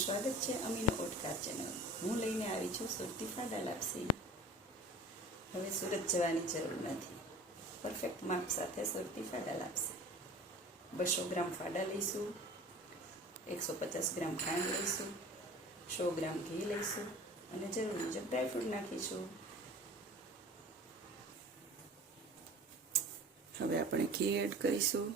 સ્વાગત છે amino ઓટકાર channel. હું લઈને આવી છું સુરતી ફાડા લાપસી. હવે સુરત જવાની જરૂર નથી. પરફેક્ટ માપ સાથે સુરતી ફાડા લાપસી. 200 ગ્રામ ફાડા લઈશું, 150 ગ્રામ ખાંડ લઈશું, 100 ગ્રામ ઘી લઈશું અને જરૂર મુજબ ડ્રાયફ્રૂટ નાખીશું. હવે આપણે ઘી એડ કરીશું.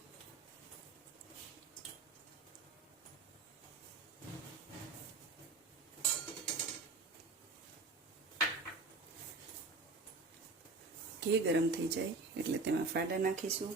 ઘી ગરમ થઈ જાય એટલે તેમાં ફાડા નાખીશું.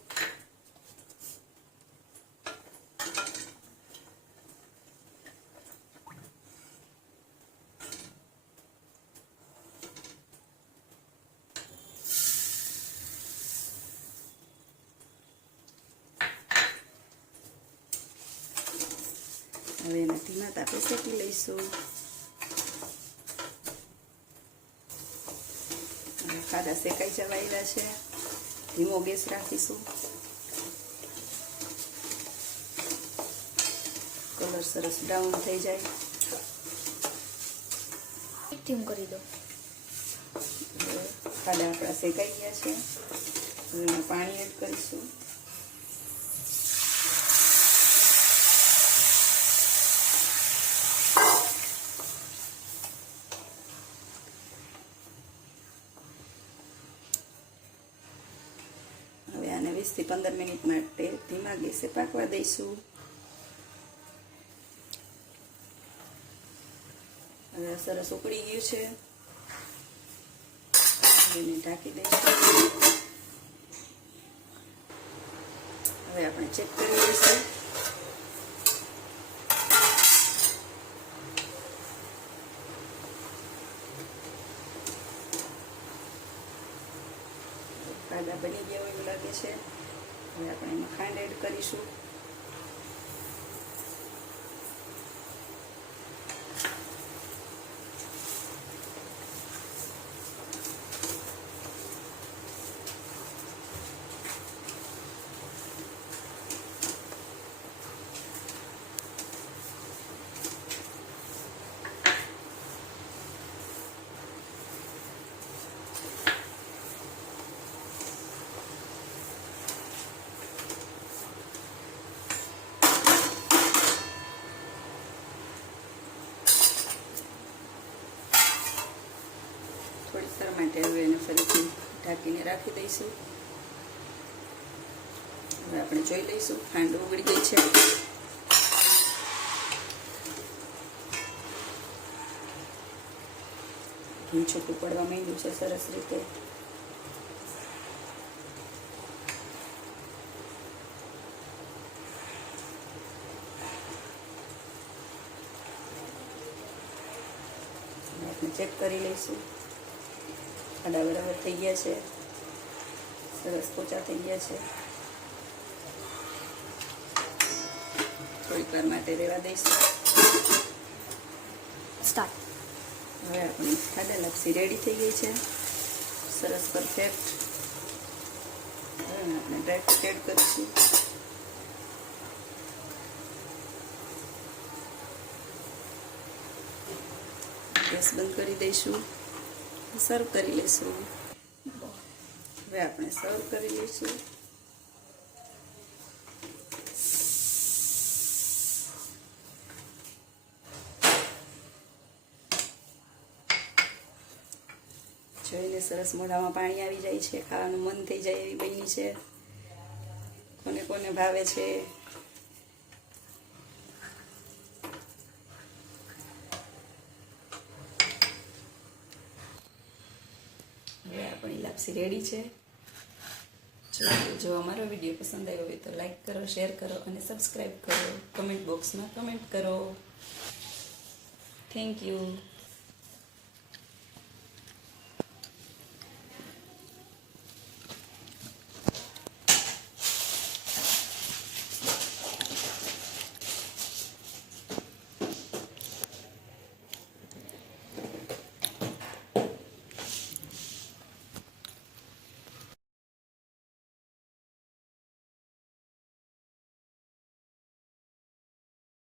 હવે એના ધીમા તાપે શેકી લઈશું. ફાડા શેકાઈ જવા આવ્યા છે. ધીમો ગેસ રાખીશું. કલર સરસ બ્રાઉન થઈ જાય ધીમ કરી દો. ફાડા આપણા શેકાઈ ગયા છે. હવે એમાં પાણી એડ કરીશું. હવે આને 20 થી 15 મિનિટ માટે ધીમા ગેસે પાકવા દઈશું. હવે સરસ ઉકળી ગયું છે. એને ઢાંકી દઈશું. હવે આપણે ચેક કરી લઈશું. ફાડા બની ગયા હોય એવું લાગે છે. હવે આપણે એમાં ખાંડ એડ કરીશું. થોડી વાર માટે હવે એને ફરીથી ઢાંકીને રાખી દઈશું. હવે આપણે જોઈ લઈશું ખાંડ ઓગળી ગઈ છે. ઘી છૂટું પડવા માંડ્યું છે સરસ રીતે. આપણે ચેક કરી લઈશું. ફાડા બરાબર થઈ ગયા છે. સરસ પોચા થઈ ગયા છે. થોડીક વાર માટે રહેવા દઈશું. સ્ટાર્ટ. હવે આપણી ફાડા લાપસી રેડી થઈ ગઈ છે. સરસ પરફેક્ટ. હવે આપણે ડ્રાયફ્રૂટ એડ કરીશું. ગેસ બંધ કરી દઈશું. સર્વ કરી લઈશું. હવે આપણે સર્વ કરી લઈશું. જોઈને સરસ મોઢામાં પાણી આવી જાય છે. ખાવાનું મન થઈ જાય એવી બની છે. કોને કોને ભાવે છે. હવે આપણી લાપસી રેડી છે. જો અમારો વિડીયો પસંદ આવ્યો હોય તો લાઈક કરો, શેર કરો અને સબસ્ક્રાઈબ કરો. કમેન્ટ બોક્સમાં કમેન્ટ કરો. Thank you.